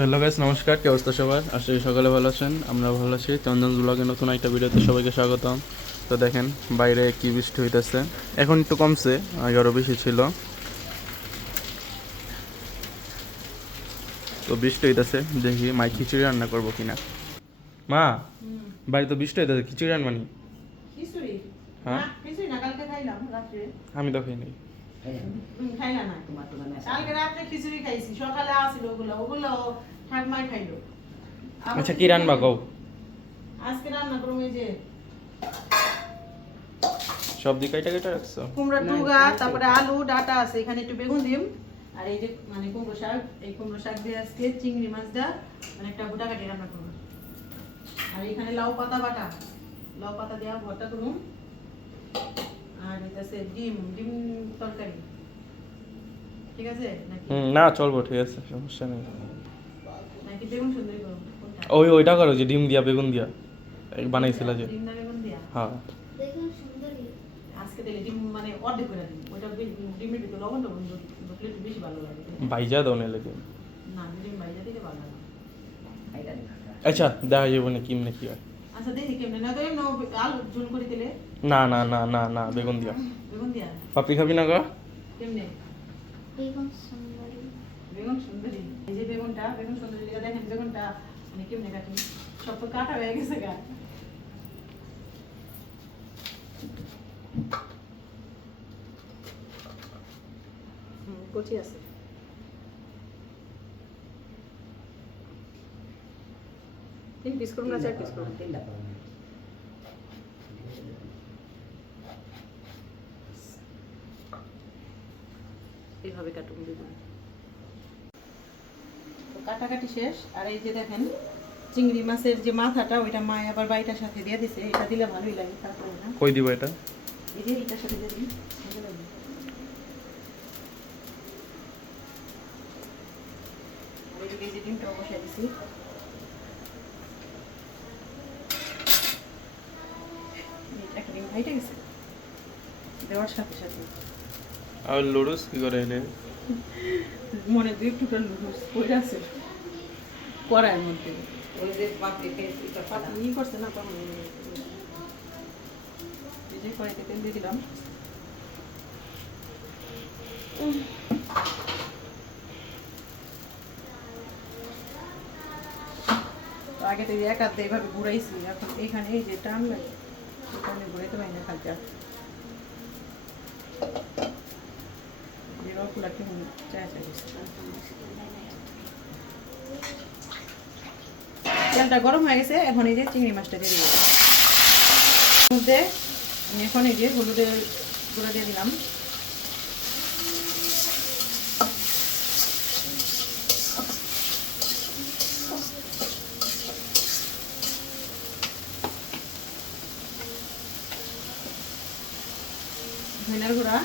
Hello guys নমস্কার। কি অবস্থা সবার? করি সকালে ভালো আছেন। আমরা ভালো আছি। চন্দন ব্লগে নতুন একটা ভিডিওতে সবাইকে স্বাগতম। তো দেখেন বাইরে কি বৃষ্টি হইতেছে। এখন একটু কমছে আগে আরও বেশি ছিল। তো বৃষ্টি হইতেছে দেখি মাই খিচুড়ি রান্না করব কিনা। মা বাড়ি তো বৃষ্টি হইতেছে খিচুড়ি হ্যাঁ? না, রাত্রে। আমি তো খাই নাই খাইলা না কালকে রাত্রে খিচুড়ি খাইছি সকালে আসিল ওগুলো ওগুলো ঠাকমাই খাইলো। আচ্ছা কি রান্না কও? আজকে রান্না করব এই যে সবজি কাইটা কাইটা রাখছো? কুমড়া টুগা তারপরে আলু ডাটা আছে এখানে একটু বেগুন দিম। আর এই যে মানে কুমড়ো শাক এই কুমড়ো শাক দিয়ে আজকে চিংড়ি মাছ দা মানে একটা গোটা কাটি রান্না করব। আর এখানে লাউ পাতা বাটা লাউ পাতা দেওয়া ভর্তা করুন আর ডিম ডিম তরকারি। ঠিক আছে? নাকি হুম না চলবো ঠিক আছে সমস্যা নেই। নাকি বেগুন সুন্দরী কোনটা? ওই ওইটা করো যে ডিম দিয়া বেগুন দিয়া। এই বানাইছিল যে। ডিম না বেগুন দিয়া? হ্যাঁ। দেখুন সুন্দরী। আজকে দিলে ডিম মানে অর্ধেক করে দিন ওইটা ডিমের ভিতরে লবণ টবণ ঢুকলে একটু বেশি ভালো লাগে। বাইজা দাও নিলে ডিম না ডিম বাইরে দিলে ভালো লাগে আচ্ছা দেখা যাব না কিমনে কি হয়। আচ্ছা দেখি কেমনে। না তো এমন আলু ঝোল করে দিলে? না না না না না বেগুন দিয়া। বেগুন দিয়া? পাপড়ি খাবি না গো? কেমনে? বেগুন সুন্দরী। বেগুন সুন্দরী। এই যে বেগুনটা বেগুন সুন্দরী দেখেন বেগুনটা মানে কেমনে কাটি? সব তো কাটা হয়ে গেছে গা। হুম, কচি আছে। তিন পিস করুন না চার পিস করুন এইভাবে কাটুন তো কাটাকাটি শেষ আর এই যে দেখেন চিংড়ি মাছের যে মাথাটা ওইটা মা আবার বাড়িটার সাথে দিয়ে দিছে এটা দিলে ভালোই লাগে তারপরে না? কই দিব এটা? এই যে এটার সাথে দিয়ে। আর এই যে ডিমটাও বসাই দিছি। গেছে? দেওয়ার সাথে সাথে। আর লুডুস কি করে এনে? মনে দুই টুকরা লুডুস পড়ে আছে। কড়াইয়ের মধ্যে। ই করছে না তখন এই যে কড়াইতে তেল দিয়ে দিলাম। আগে তো এক হাতে এইভাবে ঘুরাইছি এখন এইখানে এই যে টান লাগে। খালটা রসগুলা কেমন চায় চায় তেলটা গরম হয়ে গেছে এখন এই যে চিংড়ি মাছটা দিয়ে দিলাম মধ্যে আমি এখন এই যে হলুদের গুঁড়ো দিয়ে দিলাম ধনিয়ার গুঁড়া।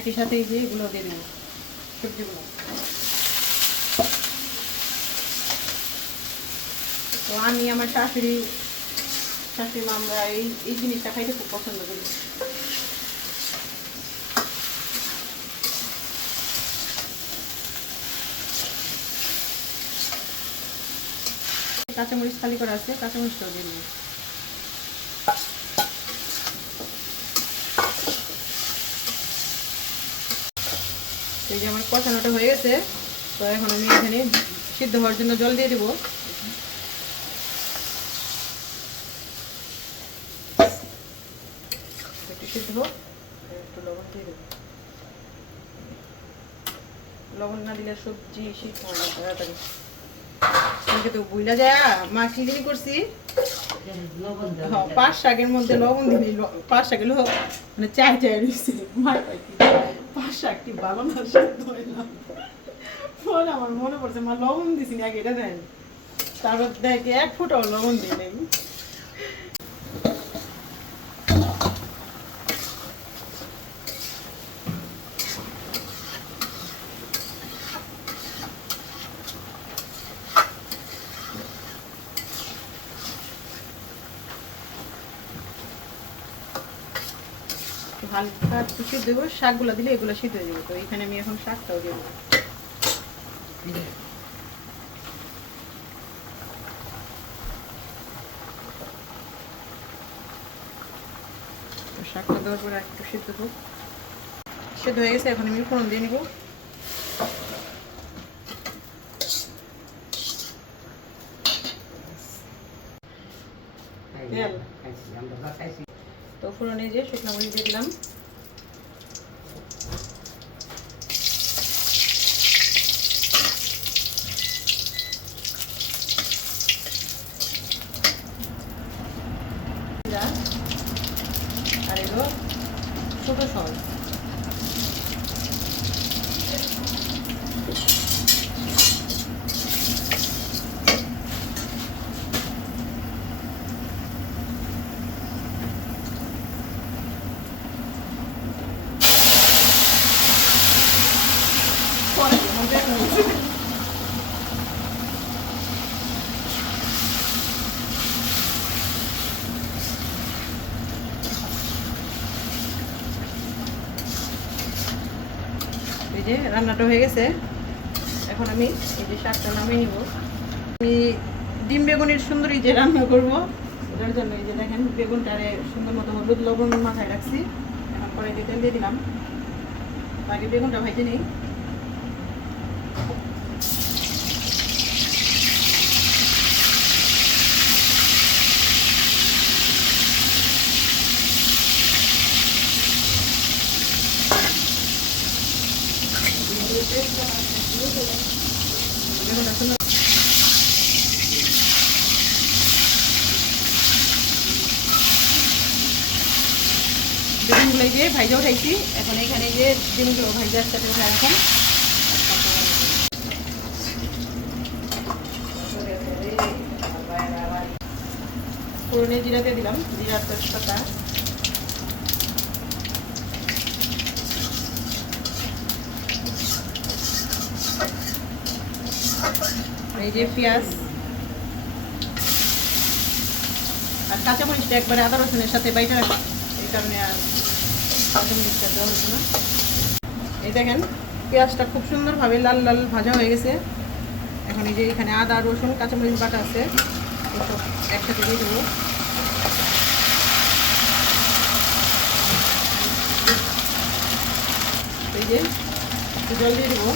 একই সাথে এই এগুলো দিয়ে দেবো সবজিগুলো। তো আমি, আমার শাশুড়ি শাশুড়ি মা, আমরা এই এই জিনিসটা খাইতে খুব পছন্দ করি। কাঁচামরিচ খালি করা আছে কাঁচামরিচটাও দিয়ে দিই এই যে আমার কষানোটা হয়ে গেছে তো এখন আমি এখানে সিদ্ধ হওয়ার জন্য জল দিয়ে দেবো। একটু সিদ্ধ হোক। একটু লবণ দিয়ে দেবো। লবণ না দিলে সবজি সিদ্ধ হয় না তাড়াতাড়ি। কিন্তু তো বুইলা যায়, মা কি করছি? পাঁচ শাকের মধ্যে লবণ দিবি পাঁচ শাকের মানে চাই চাই পাঁচ শাকটি ভালো না? হয় পরে আমার মনে পড়ছে, মা লবণ দিছি আগে এটা দেন। তারপর দেখে এক ফুটাও লবণ দিই হালকা সিদ্ধ দেবো, শাকগুলো দিলে এগুলো সিদ্ধ হয়ে যাবে। তো এখানে আমি এখন শাকটাও দেবো। শাকটা দেওয়ার পরে একটু সিদ্ধ হোক। সিদ্ধ হয়ে গেছে, এখন আমি ফোড়ন দিয়ে নিব। তেল তো ফোড়নে যে শুকনো মরিচ দিয়ে দিলাম। আর এলো ছোট সল পরে দেবো, বের হয়ে গেছে। এই যে রান্নাটা হয়ে গেছে, এখন আমি এই যে শাকটা নামিয়ে নিব। আমি ডিম বেগুনের সুন্দরী যে রান্না করব, ওটার জন্য এই যে দেখেন বেগুনটারে সুন্দর মতো হলুদ লবণ মাথায় রাখছি। এখন পরে তেল দিয়ে দিলাম। বাকি বেগুনটা ভাইতে নিই বেগুনটা সুন্দর এই যে ভাইজা উঠাইছি এখন এখানে যে বেগুনগুলো ভাইজা একসাথে উঠাই এখন পুরনে জিরা দিয়ে দিলাম জিরা তেজপাতা। এই যে পেঁয়াজ। আর কাঁচামরিচটা একবারে আদা রসুনের সাথে বাইটা এই কারণে আর কাঁচামরিচটা দেওয়া হতো না এই দেখেন, পেঁয়াজটা খুব সুন্দরভাবে লাল লাল ভাজা হয়ে গেছে। এখন এই যে এখানে আদা, রসুন, কাঁচামরিচ বাটা আছে, এসব একসাথে দিয়ে দেবো। এই যে জল দিয়ে দেবো।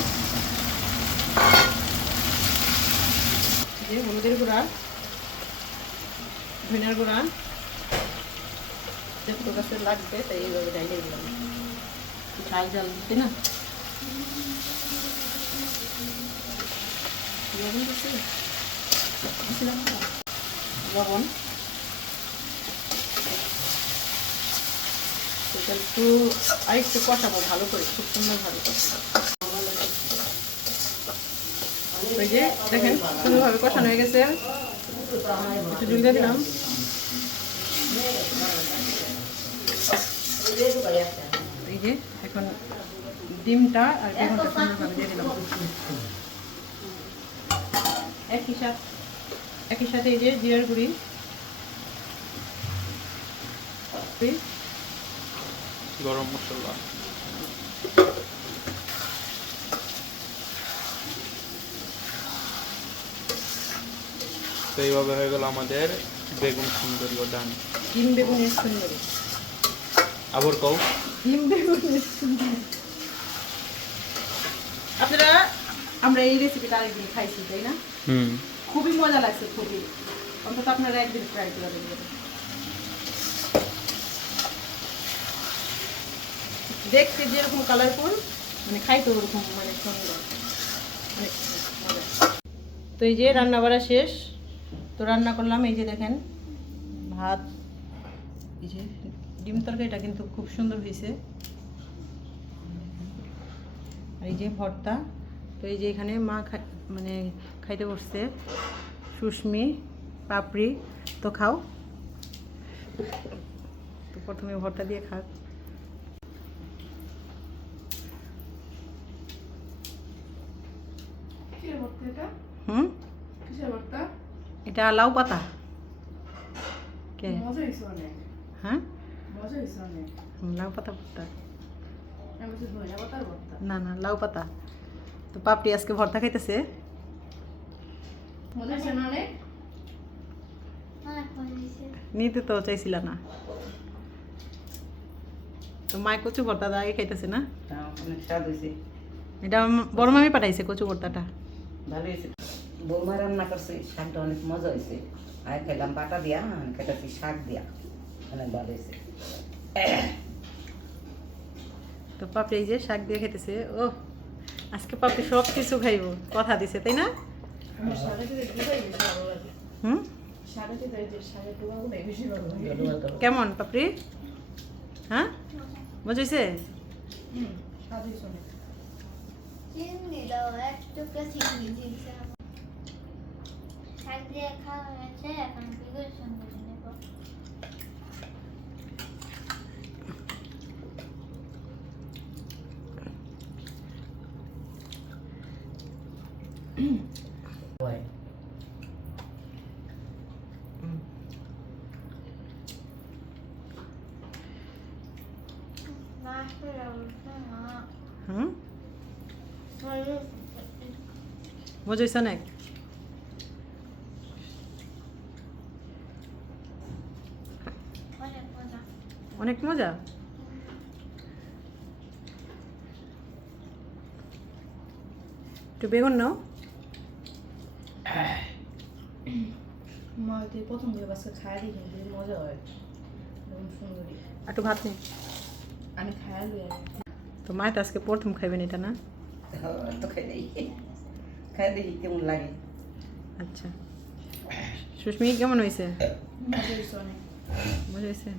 হলুদের গুঁড়া, ধনিয়ার গুঁড়া। লবণ সেটা একটু কষাবো, ভালো করে, খুব সুন্দরভাবে কষাবো। ওই দেখেন, সুন্দরভাবে কষানো হয়ে গেছে। একটু জল দিয়ে দিলাম। এই যে এখন ডিমটা আর বেগুনটা সুন্দরভাবে দিয়ে দিলাম। একই সাথে একই সাথে এই যে জিরার গুঁড়ি। গুঁড়ি, গরম মশলা। তো এইভাবে হয়ে গেল আমাদের বেগুন সুন্দরী ডান। ডিম বেগুনের সুন্দরী। আবার কও। আপনারা আমরা এই রেসিপিটা আরেকদিন খাইছি তাই না? হুম। খুবই মজা লাগছে খুবই। অন্তত আপনারা একদিন ট্রাই করে দেখবেন। দেখতে যেরকম কালারফুল মানে খাইতে ওরকম মানে সুন্দর। তো এই যে রান্না বাড়া শেষ। তো রান্না করলাম এই যে দেখেন ভাত এই যে ডিম তরকারিটা কিন্তু খুব সুন্দর হয়েছে। আর এই যে ভর্তা তো এই যে এখানে মা মানে খাইতে বসছে। সুস্মি পাপড়ি তো খাও। তো প্রথমে ভর্তা দিয়ে খাক। হুম? এটা লাউ পাতা। কে? হ্যাঁ? লাউ পাতা ভর্তা। না না লাউ পাতা। তো পাপড়ি আজকে ভর্তা খাইতেছে। মনে হয়েছে নিতে তো চাইছিল না। তো মায় কচু ভর্তা আগে খাইতেছে না? এটা বড় মামি পাঠাইছে কচু ভর্তাটা। ভালো হয়েছে। বৌমা রান্না করছে শাকটা অনেক মজা হয়েছে। আর খেলাম বাটা দিয়া খেতেছি শাক দিয়া। অনেক ভালো হয়েছে। তো পাপড়ি এই যে শাক দিয়ে খেতেছে ও, আজকে পাপড়ি সব কিছু খাইব, কথা দিছে, তাই না? কেমন পাপড়ি? হ্যাঁ? বুঝেছে খাওয়া হয়েছে, এখন মাছটা বলছে না হুম অনেক অনেক মজা অনেক মজা? একটু বেগুন নাও। মা তুই প্রথম দিকে বাসকে খায় দেখি যদি মজা হয় যেমন সুন্দরী আর একটু ভাত নেই আমি খায় লই আমি তো মায় তো আজকে প্রথম খাইবেন এটা না তো খাই দিই খাই দিই কেমন লাগে আচ্ছা সুস্মি কেমন হয়েছে মজা হয়েছে অনেক মজা হয়েছে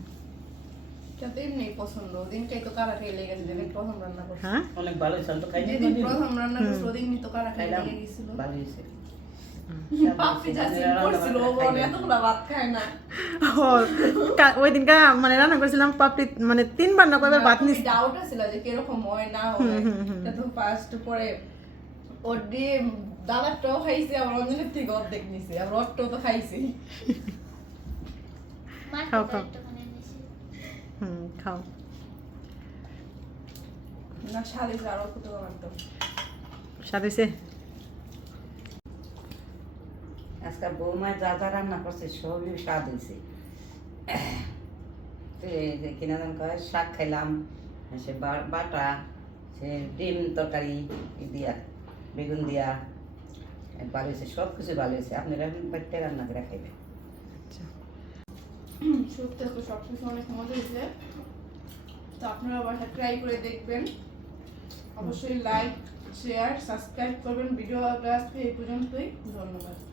এটা তো এমনি পছন্দ ওদিনটাই তো কারা খেয়ে লেগেছে যেদিন প্রথম রান্না করছি হ্যাঁ অনেক ভালো হয়েছে আমি তো খাই যেদিন প্রথম রান্না করছি ওদিনই তো কারা খেয়ে খাইলাম লেগে গেছিল ভালো হয়েছে ওই দিনকা মানে রান্না করেছিলাম পাপড়ি মানে তিনবার না কয়বার ভাত নিস ডাউট আছিল যে কীরকম হয় না হয়। তো ফার্স্ট পরে ওর দিয়ে দাদারটাও খাইছে আবার অঞ্জনের থেকে অর্ধেক নিছে আবার ওরটাও তো খাইছে। খাও, খাও। নিয়েছি হুম খাও। না শালি আরও কত স্বাদ হয়েছে আজকে বৌমা যা যা রান্না করছে সবই স্বাদ হয়েছে তো এই যে কিনা দাম কয় শাক খাইলাম সে বাটা সে ডিম তরকারি দিয়া বেগুন দিয়া ভালো হয়েছে সব কিছু ভালো হয়েছে আপনারা বাড়িতে রান্না করে খাইবেন। আচ্ছা। সত্যি তো সব কিছু অনেক মজা হয়েছে তো আপনারা বাসা ট্রাই করে দেখবেন। অবশ্যই লাইক শেয়ার সাবস্ক্রাইব করবেন। ভিডিওটা আজকে এই পর্যন্তই। ধন্যবাদ।